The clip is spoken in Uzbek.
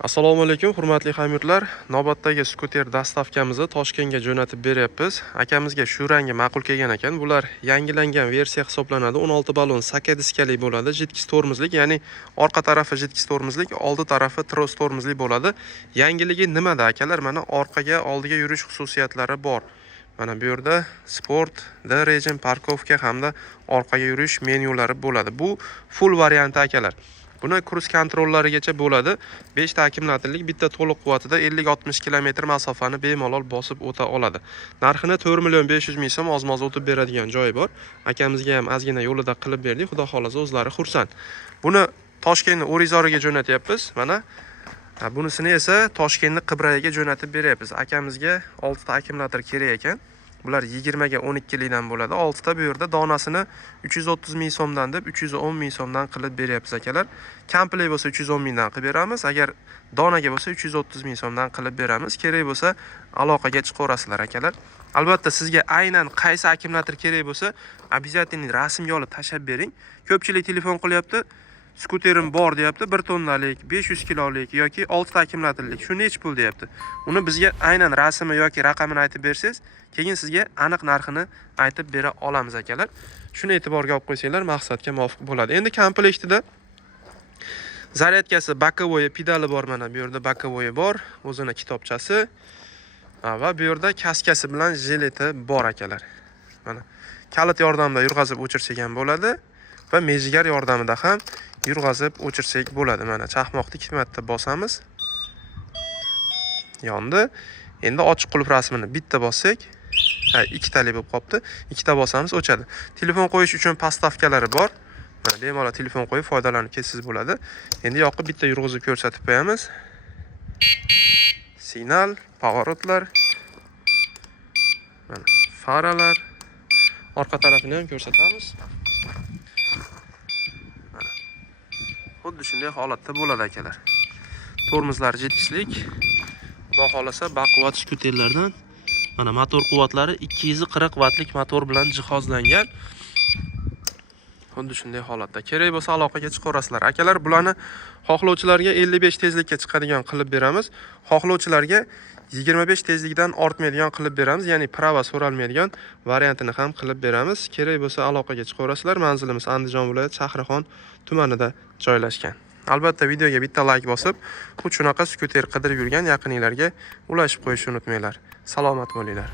Assalomu alaykum, hurmatli hamyurtlar. Navbatdagi skuter dastavkamizni Toshkentga jo'natib beryapmiz. Akamizga shu rangi ma'qul kelgan ekan. Bular yangilangan versiya hisoblanadi. 16 ballon saka diskali bo'ladi. Jitkis tormozlik, ya'ni orqa tarafi jitkis tormozlik, oldi tarafi tros tormozli bo'ladi. Yangiligi nimada akalar? Mana orqaga, oldiga yurish xususiyatlari bor. Mana bu yerda sport, D rejim, parkovka hamda orqaga yurish menyulari bo'ladi. Bu full varianti akalar. Buni kruz kontrollarigacha bo'ladi. 5 ta akkumulyatorlik, bitta to'liq quvvatida 50-60 km masofani bemalol bosib o'ta oladi. Narxini 4.500.000 so'm oz-moz o'tib beradigan joyi bor. Akamizga ham ozgina yo'lida qilib berdik. Xudo xolasa o'zlari xursand. Buni Toshkentning O'rizoriga jo'natyapmiz. Mana bunisini esa Toshkentning Qibrayiga jo'natib beryapmiz. Akamizga 6 ta akkumulyator kerak ekan. Bular 20 ga 12 likdan bo'ladi. 6 ta bu yerda donasini 330.000 so'mdan deb 310.000 so'mdan qilib beryapmiz akalar. Komplekt bo'lsa 310.000 dan qilib beramiz. Agar donaga bo'lsa 330.000 so'mdan qilib beramiz. Kerak bo'lsa aloqaga chiqaverasizlar akalar. Albatta sizga aynan qaysi akkumulyator kerak bo'lsa, обязательно rasmga olib tashab bering. Ko'pchilik telefon qilyapti. Skuterim bor deyapti, 1 tonnalik, 500 kilolik yoki 6 ta akkumulyatorlik. Shu nech pul deyapti. Uni bizga aynan rasmi yoki raqamini aytib bersangiz, keyin sizga aniq narxini aytib bera olamiz akalar. Shuni e'tiborga olib qo'ysanglar, maqsadga muvofiq bo'ladi. Endi komplektida zaryadkasi, bokovoyi, pedali bor. Mana bu yerda bokovoyi bor, o'zini kitobchasi va bu yerda kaskasi bilan jileti bor akalar. Mana kalit yordamida yurg'azib o'chirsak ham bo'ladi va mejigar yordamida ham yurg'azib o'chirsak bo'ladi. Mana chaqmoqni 2 marta bosamiz. Yondi. Endi ochiq qulf rasmini bitta bossak, ikkitalik bo'lib qopti. Ikkita bosamiz, o'chadi. Telefon qo'yish uchun pastavkalari bor. Mana bemalol telefon qo'yib foydalanib ketsangiz bo'ladi. Endi yoqib bitta yurg'izib ko'rsatib qo'yamiz. Signal, pavorotlar. Mana faralar. Orqa tarafini ham ko'rsatamiz. Xuddi shunday holatda bo'ladi akalar. Tormozlar jitkislik. Xudo xolasa baquvvat skuterlardan. Mana motor quvvatlari 240 vatlik motor bilan jihozlangan. Xuddi shunday holatda. Kerak bo'lsa aloqaga chiqaverasizlar. Akalar, bularni xohlovchilarga 55 tezlikka chiqadigan qilib beramiz. Xohlovchilarga 25 tezlikdan ortmaydigan qilib beramiz. Ya'ni prava so'ralmaydigan variantini ham qilib beramiz. Kerak bo'lsa aloqaga chiqaverasizlar. Manzilimiz Andijon viloyati Shahrixon tumanida joylashgan. Albatta videoga bitta like bosib, shunaqa skuter qidirib yurgan yaqininglarga ulashib qo'yishni unutmanglar. Salomat bo'linglar.